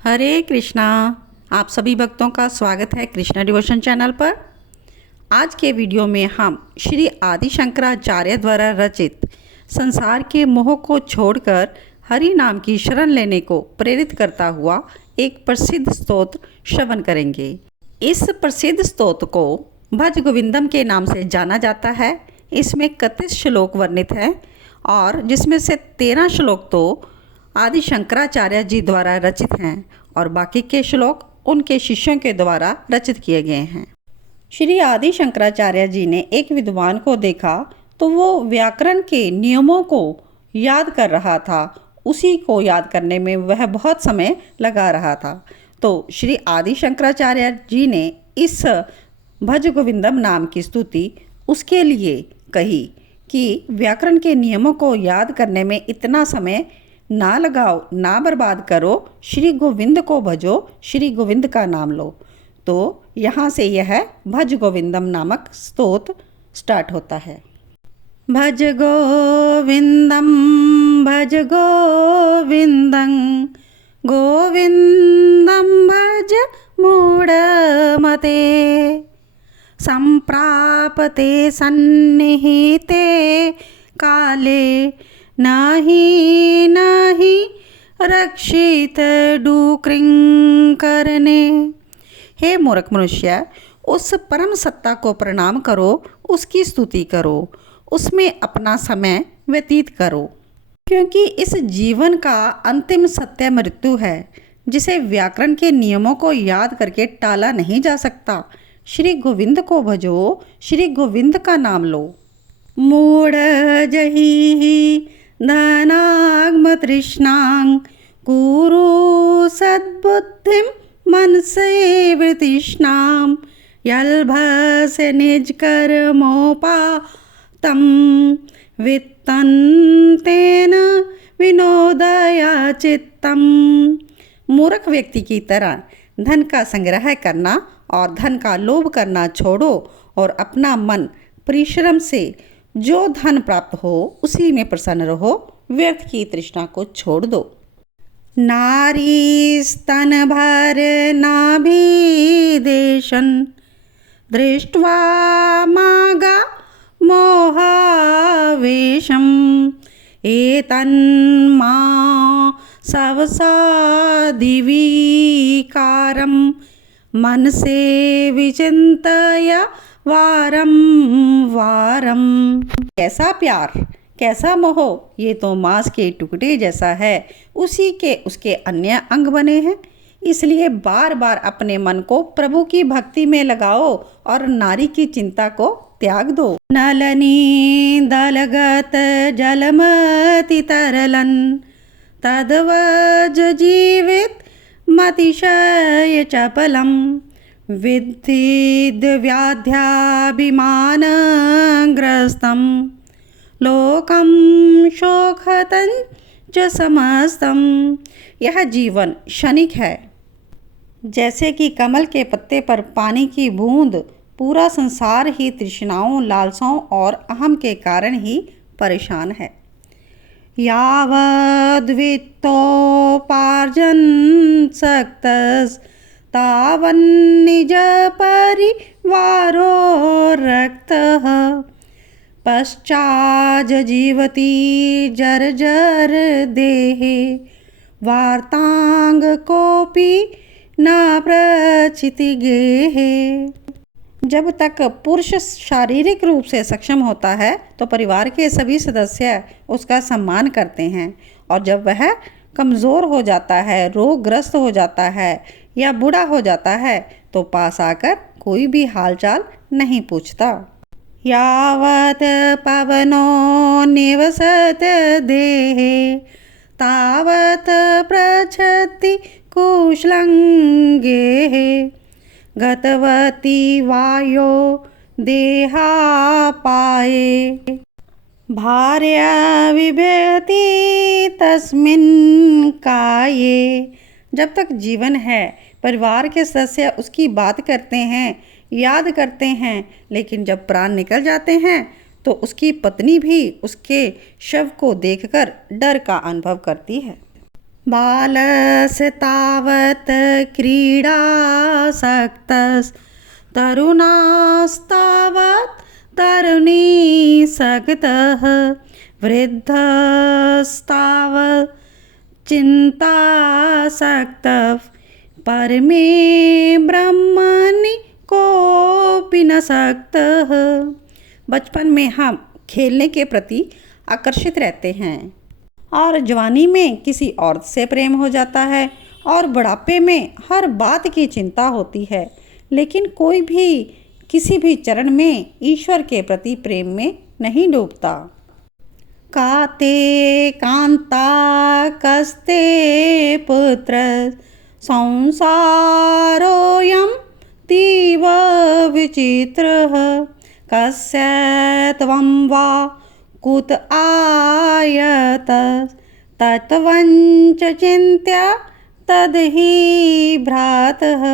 हरे कृष्णा। आप सभी भक्तों का स्वागत है कृष्णा डिवोशन चैनल पर। आज के वीडियो में हम श्री आदि शंकराचार्य द्वारा रचित संसार के मोह को छोड़कर हरि नाम की शरण लेने को प्रेरित करता हुआ एक प्रसिद्ध स्तोत्र श्रवण करेंगे। इस प्रसिद्ध स्तोत्र को भज गोविंदम के नाम से जाना जाता है। इसमें 31 श्लोक वर्णित हैं और जिसमें से 13 श्लोक तो आदि शंकराचार्य जी द्वारा रचित हैं और बाकी के श्लोक उनके शिष्यों के द्वारा रचित किए गए हैं। श्री आदि शंकराचार्य जी ने एक विद्वान को देखा तो वो व्याकरण के नियमों को याद कर रहा था। उसी को याद करने में वह बहुत समय लगा रहा था। तो श्री आदि शंकराचार्य जी ने इस भज गोविंदम नाम की स्तुति उसके लिए कही कि व्याकरण के नियमों को याद करने में इतना समय ना लगाओ, ना बर्बाद करो, श्री गोविंद को भजो, श्री गोविंद का नाम लो। तो यहाँ से यह भज गोविंदम नामक स्तोत्र स्टार्ट होता है। भज गोविंदम भज गोविंदं गोविंदम भज मूढ़मते संप्रापते सन्निहिते काले नाही नाही रक्षित डुक्रिं करने। हे मूर्ख मनुष्य, उस परम सत्ता को प्रणाम करो, उसकी स्तुति करो, उसमें अपना समय व्यतीत करो, क्योंकि इस जीवन का अंतिम सत्य मृत्यु है जिसे व्याकरण के नियमों को याद करके टाला नहीं जा सकता। श्री गोविंद को भजो, श्री गोविंद का नाम लो। मूढ़ जहि धनाग्म तृष्णां कुरु सद्बुद्धिं मनसे तृष्णां यल्भस्य निज कर्मोपातं वित्तन्तेन विनोदया चित्तम्। मूर्ख व्यक्ति की तरह धन का संग्रह करना और धन का लोभ करना छोड़ो और अपना मन परिश्रम से जो धन प्राप्त हो उसी में प्रसन्न रहो। व्यर्थ की तृष्णा को छोड़ दो। नारी स्तन भर नाभिदेशन दृष्ट्वा मागा मोहावेशम एतन्मा सवसा दिविकारम मनसे विचिंतय वारम वारम। कैसा प्यार, कैसा मोह, ये तो मांस के टुकड़े जैसा है, उसी के उसके अन्य अंग बने हैं। इसलिए बार बार अपने मन को प्रभु की भक्ति में लगाओ और नारी की चिंता को त्याग दो। नलनी दलगत जलमति तरलन तदवज जीवित मतिशय चपलम विद्धिद व्याध्याभिमानग्रस्तं लोकं शोकतं च समस्तं। यह जीवन क्षणिक है, जैसे कि कमल के पत्ते पर पानी की बूंद। पूरा संसार ही तृष्णाओं, लालसाओं और अहम के कारण ही परेशान है। यावद्वित्तोपार्जन सक्तस् तावन्निज परिवारो रक्तः पश्चाज जीवति जर्जर देहे वार्तांग कोपि न प्रचिति गेहे। जब तक पुरुष शारीरिक रूप से सक्षम होता है तो परिवार के सभी सदस्य उसका सम्मान करते हैं, और जब वह कमज़ोर हो जाता है, रोगग्रस्त हो जाता है या बूढ़ा हो जाता है तो पास आकर कोई भी हालचाल नहीं पूछता। यावत पवनो निवसत देहे तावत प्रच्छति कुशलं गेहे गतवती वायो देहापाये भार्या विभ्यति तस्मिन् काये। जब तक जीवन है परिवार के सदस्य उसकी बात करते हैं, याद करते हैं, लेकिन जब प्राण निकल जाते हैं तो उसकी पत्नी भी उसके शव को देखकर डर का अनुभव करती है। बालस्य तावत् क्रीडासक्तस्तरुणास्तावत् तरुणीसक्तः वृद्धस्तावत् चिन्तासक्तः परमे ब्रह्मणि कोऽपि न सक्तः। बचपन में हम खेलने के प्रति आकर्षित रहते हैं और जवानी में किसी औरत से प्रेम हो जाता है और बुढ़ापे में हर बात की चिंता होती है, लेकिन कोई भी किसी भी चरण में ईश्वर के प्रति प्रेम में नहीं डूबता। काते कांता कस्ते पुत्र संसारोऽयं तीव विचित्रः कस्य त्वं वा कुत आयत तत्वंच चिंत्या तदहि भ्रातः।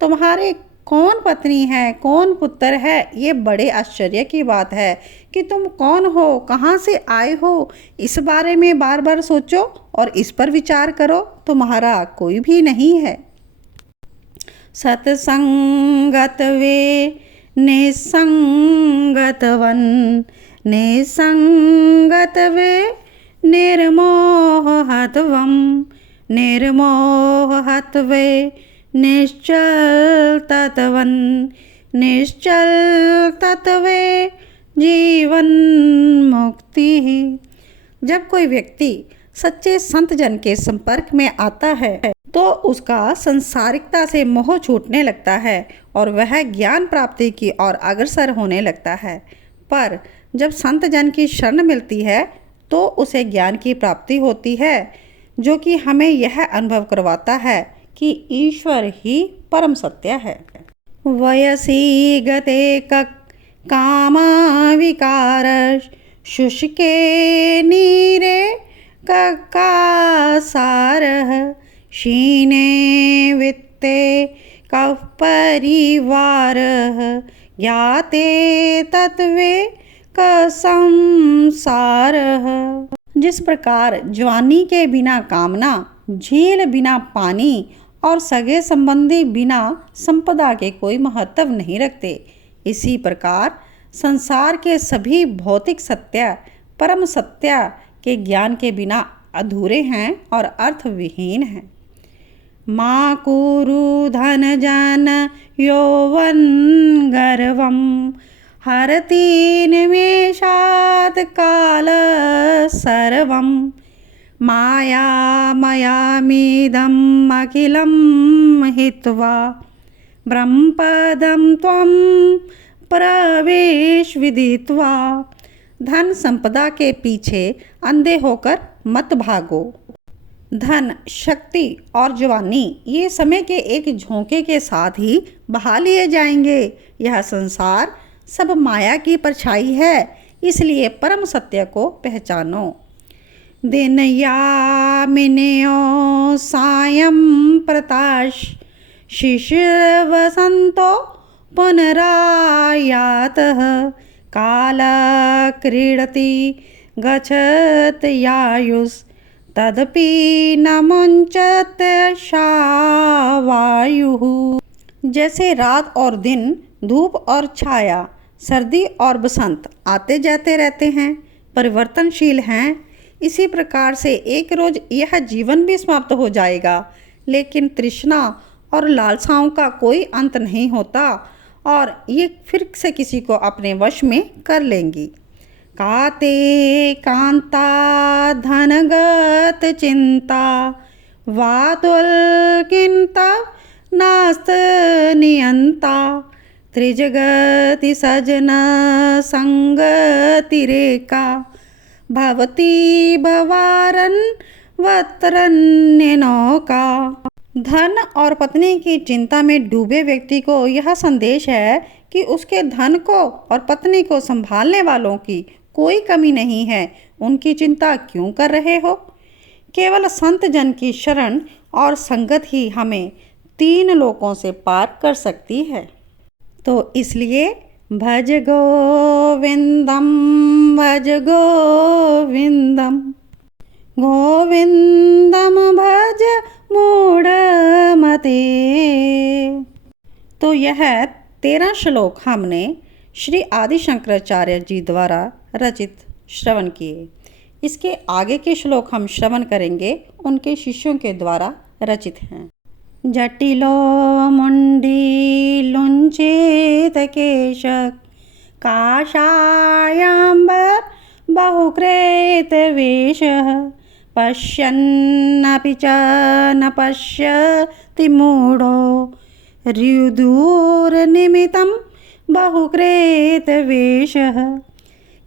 तुम्हारे कौन पत्नी है, कौन पुत्र है, ये बड़े आश्चर्य की बात है कि तुम कौन हो, कहाँ से आए हो। इस बारे में बार बार सोचो और इस पर विचार करो। तुम्हारा कोई भी नहीं है। सत्संगत वे निसंगतवन निसंगत वे निर्मोहत्वं निर्मोहत वे निश्चल तत्वन निश्चल तत्वे जीवन मुक्ति। जब कोई व्यक्ति सच्चे संत जन के संपर्क में आता है तो उसका संसारिकता से मोह छूटने लगता है और वह ज्ञान प्राप्ति की ओर अग्रसर होने लगता है। पर जब संत जन की शरण मिलती है तो उसे ज्ञान की प्राप्ति होती है, जो कि हमें यह अनुभव करवाता है कि ईश्वर ही परम सत्य है। वयसी गते कामा विकार शुष्के नीरे ककासारः क्षीणे वित्ते कः परिवारः ज्ञाते तत्वे कसंसारः। जिस प्रकार जवानी के बिना कामना, झील बिना पानी और सगे संबंधी बिना संपदा के कोई महत्व नहीं रखते, इसी प्रकार संसार के सभी भौतिक सत्य परम सत्य के ज्ञान के बिना अधूरे हैं और अर्थविहीन हैं। मा कुरु धन जन यौवन गर्वं हरति निमेषात् काल सर्वं माया मयामिदम् अखिलं हित्वा ब्रह्मपदं त्वं प्रवेश विदित्वा। धन संपदा के पीछे अंधे होकर मत भागो। धन, शक्ति और जवानी ये समय के एक झोंके के साथ ही बहा लिए जाएंगे। यह संसार सब माया की परछाई है, इसलिए परम सत्य को पहचानो। दिन यामिन्यो सायं प्रताश शिशिर वसंतो पुनरायातः काल क्रीडति गच्छत यायुस् तदपि न मुंचत शावायुः। जैसे रात और दिन, धूप और छाया, सर्दी और बसंत आते जाते रहते हैं, परिवर्तनशील हैं, इसी प्रकार से एक रोज यह जीवन भी समाप्त हो जाएगा, लेकिन तृष्णा और लालसाओं का कोई अंत नहीं होता और ये फिर से किसी को अपने वश में कर लेंगी। काते कांता धनगत चिंता वातुलकिंता नास्त नियंता त्रिजगति सजन संगतिरेका भवती भवारन वत्रन्यनौका। धन और पत्नी की चिंता में डूबे व्यक्ति को यह संदेश है कि उसके धन को और पत्नी को संभालने वालों की कोई कमी नहीं है। उनकी चिंता क्यों कर रहे हो? केवल संत जन की शरण और संगत ही हमें 3 लोकों से पार कर सकती है। तो इसलिए भज गोविंदम गोविंदम भज मूढ़मते। तो यह 13 श्लोक हमने श्री आदि शंकराचार्य जी द्वारा रचित श्रवण किए। इसके आगे के श्लोक हम श्रवण करेंगे, उनके शिष्यों के द्वारा रचित हैं। जटिलो मुंडीलुञ्चेत केश काषायाम्बर बहुकृतवेषः पश्यन्नपि च न पश्यति मूढो हृदूरनिमित्तं बहुकृतवेषः।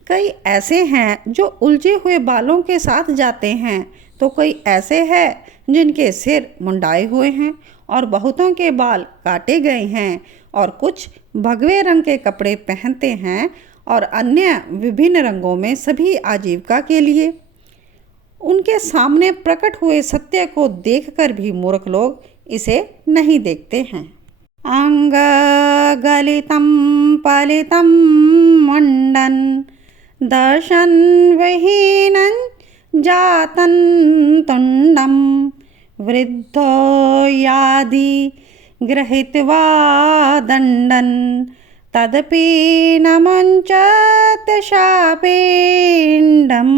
कई ऐसे हैं जो उलझे हुए बालों के साथ जाते हैं, तो कई ऐसे हैं जिनके सिर मुंडाए हुए हैं और बहुतों के बाल काटे गए हैं, और कुछ भगवे रंग के कपड़े पहनते हैं और अन्य विभिन्न रंगों में, सभी आजीविका के लिए। उनके सामने प्रकट हुए सत्य को देखकर भी मूर्ख लोग इसे नहीं देखते हैं। अंग गलितं पलितं मुंडन दर्शन विहीनं जातं तुंडं वृद्धो यादि गृहीत्वा दंडन तदपि न मुंचत शापेंडम।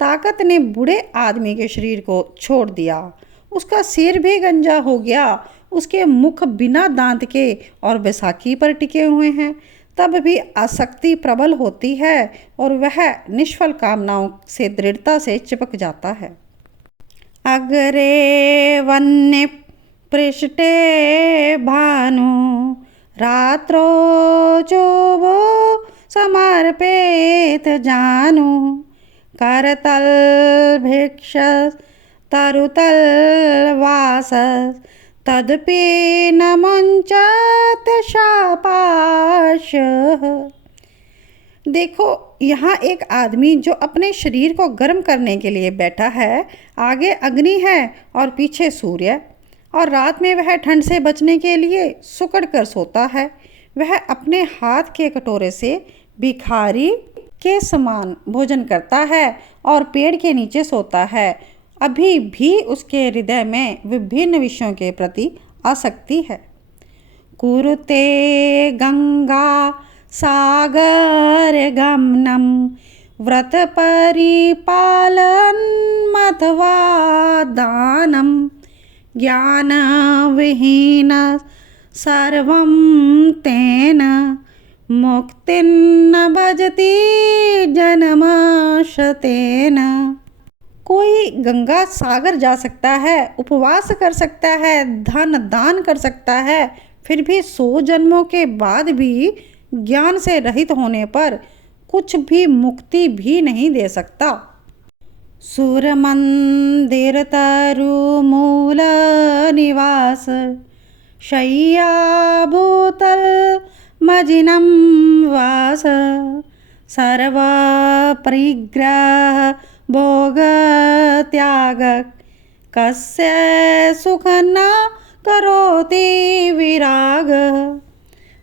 ताकत ने बूढ़े आदमी के शरीर को छोड़ दिया, उसका सिर भी गंजा हो गया, उसके मुख बिना दांत के और बैसाखी पर टिके हुए हैं, तब भी आसक्ति प्रबल होती है और वह निष्फल कामनाओं से दृढ़ता से चिपक जाता है। अग्रे वन्य पृष्ठे भानु रात्रो चोभो समर्पेत जानु करतल भिक्ष तरुतल वास तदपि न मुंचत शापाश। देखो, यहाँ एक आदमी जो अपने शरीर को गर्म करने के लिए बैठा है, आगे अग्नि है और पीछे सूर्य, और रात में वह ठंड से बचने के लिए सुकड़ कर सोता है। वह अपने हाथ के कटोरे से भिखारी के समान भोजन करता है और पेड़ के नीचे सोता है। अभी भी उसके हृदय में विभिन्न विषयों के प्रति आसक्ति है। कुरुते गंगा सागर गमनम व्रत परिपालन अथवा दानम ज्ञान विहीन सर्वं तेन मुक्तिन्न भजति जन्मशतेन। कोई गंगा सागर जा सकता है, उपवास कर सकता है, धन दान कर सकता है, फिर भी 100 जन्मों के बाद भी ज्ञान से रहित होने पर कुछ भी मुक्ति भी नहीं दे सकता। सूर्य मंदिर तरु मूल निवास शय्या भूतल मजिनम वास सर्व परिग्रह भोग त्याग कस्य सुख न करोति विराग।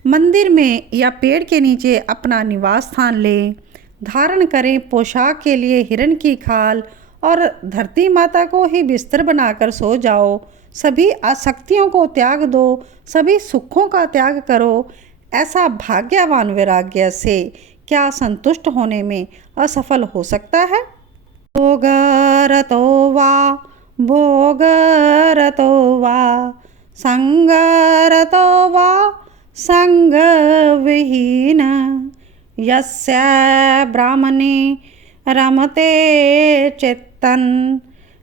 मंदिर में या पेड़ के नीचे अपना निवास स्थान लें, धारण करें पोशाक के लिए हिरण की खाल और धरती माता को ही बिस्तर बनाकर सो जाओ। सभी आसक्तियों को त्याग दो, सभी सुखों का त्याग करो। ऐसा भाग्यवान वैराग्य से क्या संतुष्ट होने में असफल हो सकता है? भोगरतो वा भोगरतो वा संगरतो वा संगविहीन यस्य ब्राह्मणे रमते चित्तन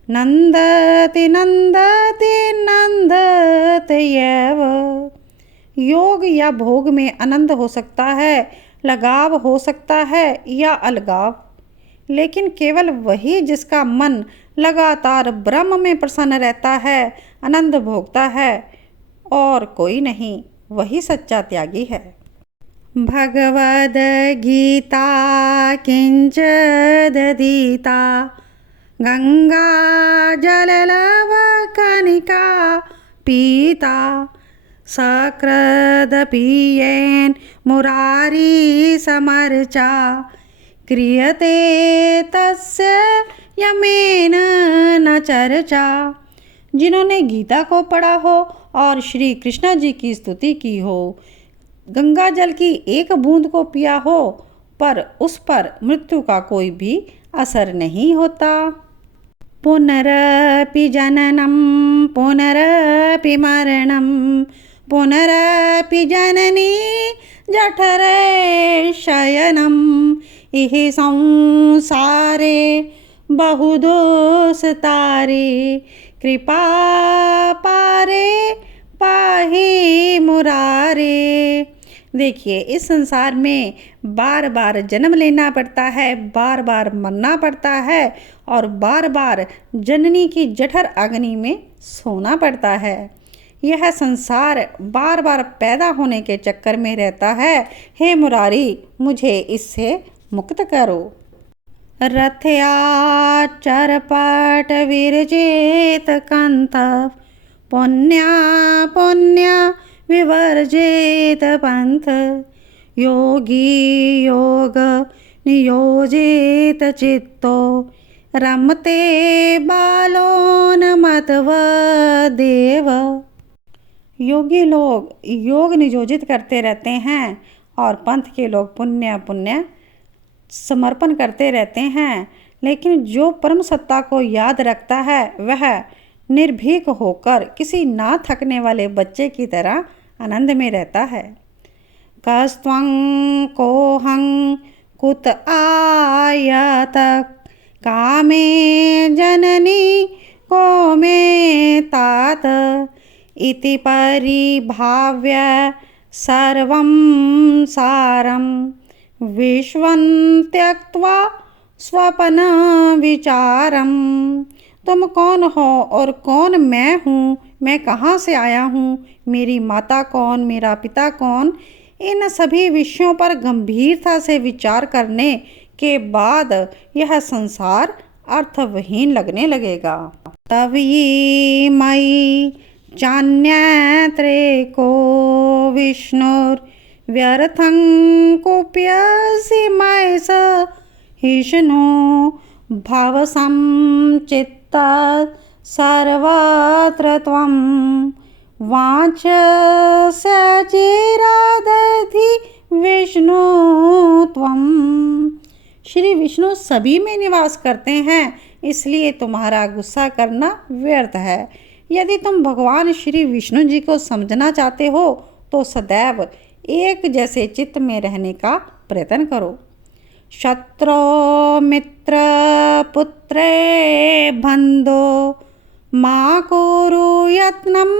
नंदति नंदति नंदत्येव। योग या भोग में आनंद हो सकता है, लगाव हो सकता है या अलगाव, लेकिन केवल वही जिसका मन लगातार ब्रह्म में प्रसन्न रहता है, आनंद भोगता है, और कोई नहीं, वही सच्चा त्यागी है। भगवद गीता किंच दधीता गंगा जललव कनिका पीता सकृद पियेन मुरारी समर्चा क्रियते तस्य यमेन न चर्चा। जिन्होंने गीता को पढ़ा हो और श्री कृष्ण जी की स्तुति की हो, गंगा जल की एक बूंद को पिया हो, पर उस पर मृत्यु का कोई भी असर नहीं होता। पुनरपि जननं पुनरपि मरणं पुनरपि जननी जठरे शयनम् इह संसारे बहुदुस्तारे कृपा पारे पाहि मुरारे। देखिए, इस संसार में बार बार जन्म लेना पड़ता है, बार बार मरना पड़ता है और बार बार जननी की जठर अग्नि में सोना पड़ता है। यह संसार बार बार पैदा होने के चक्कर में रहता है। हे मुरारी, मुझे इससे मुक्त करो। रथया चरपट विरजेत कंथ पुण्या पुण्या विवर्जेत पंथ योगी योग नियोजित चित्तो रमते बालोन्मत्व देव। योगी लोग योग नियोजित करते रहते हैं और पंथ के लोग पुण्य पुण्य समर्पण करते रहते हैं, लेकिन जो परम सत्ता को याद रखता है वह निर्भीक होकर किसी ना थकने वाले बच्चे की तरह आनंद में रहता है। कस्त्वं कोहं कुत आयत कामे जननी को मे तात इति परिभाव्य सर्वं सारं विश्वं त्यक्त्वा स्वपन विचारम। तुम कौन हो और कौन मैं हूँ, मैं कहाँ से आया हूँ, मेरी माता कौन, मेरा पिता कौन, इन सभी विषयों पर गंभीरता से विचार करने के बाद यह संसार अर्थविहीन लगने लगेगा। तब ये मयि चान्यत्रेको विष्णुर्व्यर्थं कुप्यसि मयि सहिष्णु भवसंचित्त सर्वत्र त्वं वाञ्छसि चिरादधि विष्णु त्वं। श्री विष्णु सभी में निवास करते हैं, इसलिए तुम्हारा गुस्सा करना व्यर्थ है। यदि तुम भगवान श्री विष्णु जी को समझना चाहते हो तो सदैव एक जैसे चित्त में रहने का प्रयत्न करो। शत्रु मित्र पुत्रे बंधो मा कुरु यत्नं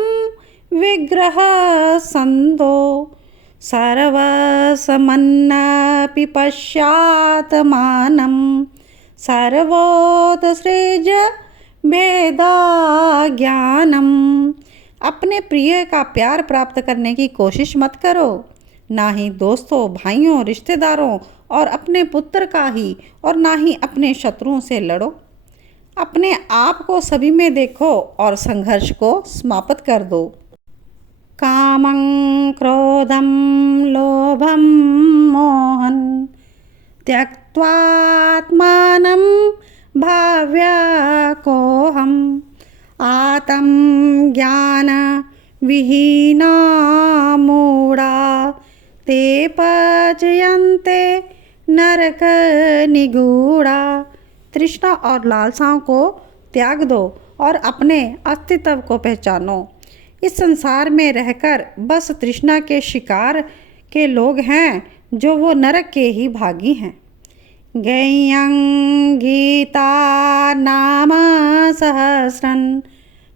विग्रह संदो सर्वसमन्नपि पश्चात्मानं सर्वोत्सृज भेदा ज्ञानम। अपने प्रिय का प्यार प्राप्त करने की कोशिश मत करो, ना ही दोस्तों, भाइयों, रिश्तेदारों और अपने पुत्र का ही, और ना ही अपने शत्रुओं से लड़ो। अपने आप को सभी में देखो और संघर्ष को समाप्त कर दो। कामं क्रोधं लोभं मोहं त्यक्त्वात्मानं भाव्यकोऽहम् आत्म ज्ञान विहीना मूढ़ा ते पचयन्ते नरक निगूढ़ा। तृष्णा और लालसाओं को त्याग दो और अपने अस्तित्व को पहचानो। इस संसार में रहकर बस तृष्णा के शिकार के लोग हैं जो वो नरक के ही भागी हैं। ज्ञेयं गीता नाम सहस्रं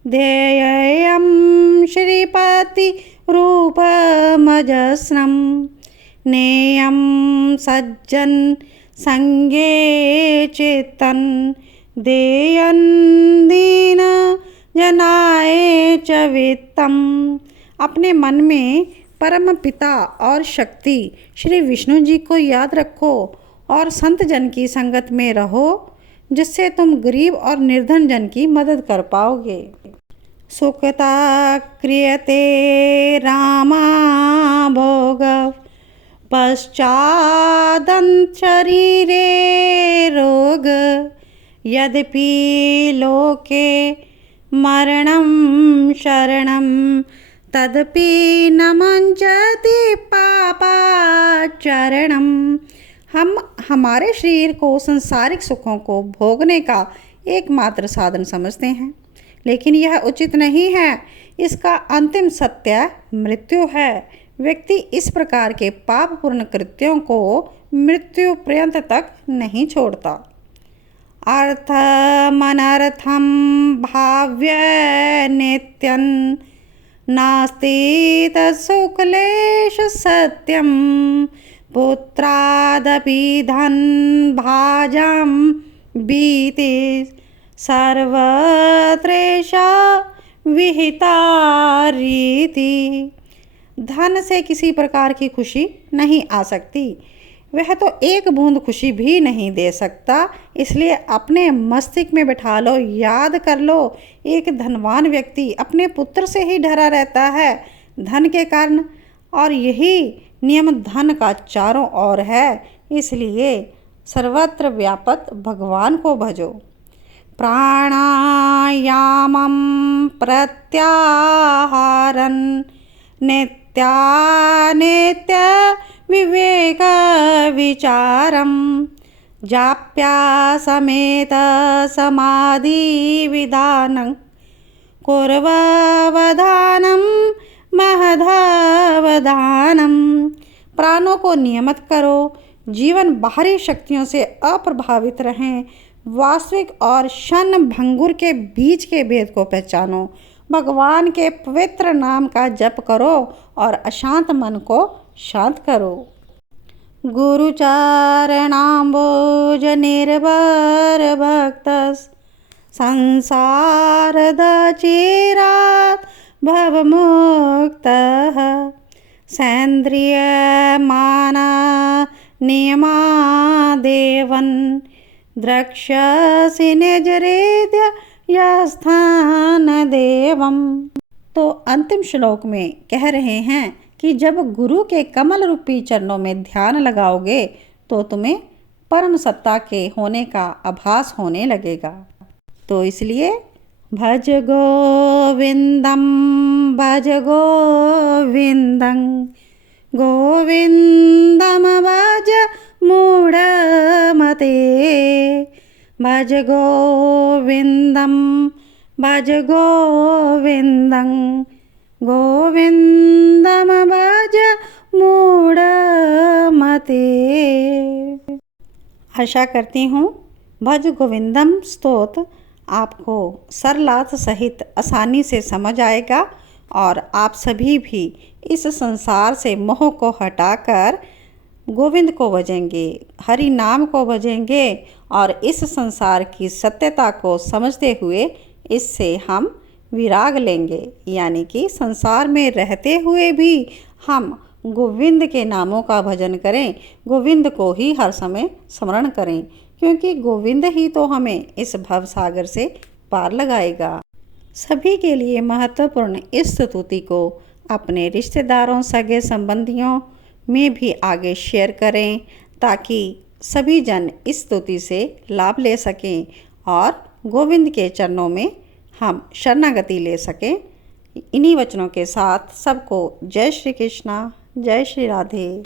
ध्येयं श्रीपति रूपमजस्रं नेयं सज्जन संगे चेतन देयं दीन जनाय च वित्तम। अपने मन में परम पिता और शक्ति श्री विष्णु जी को याद रखो और संत जन की संगत में रहो, जिससे तुम गरीब और निर्धन जन की मदद कर पाओगे। सुखता क्रियते रामा भोग पश्चादन्तशरीरे रोग यद्यपि लोके मरणं शरणं तदपि न मुञ्चति पापाचरणम्। हम हमारे शरीर को सांसारिक सुखों को भोगने का एकमात्र साधन समझते हैं, लेकिन यह उचित नहीं है। इसका अंतिम सत्य मृत्यु है। व्यक्ति इस प्रकार के पापपूर्ण कृत्यों को मृत्यु पर्यंत तक नहीं छोड़ता। अर्थमनर्थं भाव्य नित्यं नास्ति तत्सुक्लेश सत्यं पुत्रादपि धनभाजं बीति सर्वत्रेषा विहिता रीति। धन से किसी प्रकार की खुशी नहीं आ सकती, वह तो एक बूंद खुशी भी नहीं दे सकता। इसलिए अपने मस्तिष्क में बैठा लो, याद कर लो, एक धनवान व्यक्ति अपने पुत्र से ही डरा रहता है धन के कारण, और यही नियम धन का चारों ओर है। इसलिए सर्वत्र व्यापक भगवान को भजो। प्राणायामं प्रत्याहारं नित्यानित्य विवेक विचारं जाप्यासमेत समाधि विधानं कुर्ववधानं महधावधानं। प्राणों को नियमित करो, जीवन बाहरी शक्तियों से अप्रभावित रहें, वास्तविक और क्षण भंगुर के बीच के भेद को पहचानो, भगवान के पवित्र नाम का जप करो और अशांत मन को शांत करो। गुरुचरणाम्बोज निर्भर भक्तस् संसारदचिरात् भवमुक्तः सेन्द्रियमाना नियमादेवन् द्रक्ष्यसि निजहृदय यस्थान देवम। तो अंतिम श्लोक में कह रहे हैं कि जब गुरु के कमल रूपी चरणों में ध्यान लगाओगे तो तुम्हें परम सत्ता के होने का आभास होने लगेगा। तो इसलिए भज गोविंदम भज गोविंदं गोविंदम भज मूढ़मते भज गोविंदम भज गोविंदं गोविंदम भज मूढ़मते। आशा करती हूँ भज गोविंदम स्तोत्र आपको सरलार्थ सहित आसानी से समझ आएगा और आप सभी भी इस संसार से मोह को हटाकर गोविंद को भजेंगे, हरि नाम को भजेंगे और इस संसार की सत्यता को समझते हुए इससे हम विराग लेंगे। यानी कि संसार में रहते हुए भी हम गोविंद के नामों का भजन करें, गोविंद को ही हर समय स्मरण करें, क्योंकि गोविंद ही तो हमें इस भव सागर से पार लगाएगा। सभी के लिए महत्वपूर्ण इस स्तुति को अपने रिश्तेदारों, सगे संबंधियों में भी आगे शेयर करें ताकि सभी जन इस स्तुति से लाभ ले सकें और गोविंद के चरणों में हम शरणागति ले सकें। इन्हीं वचनों के साथ सबको जय श्री कृष्णा, जय श्री राधे।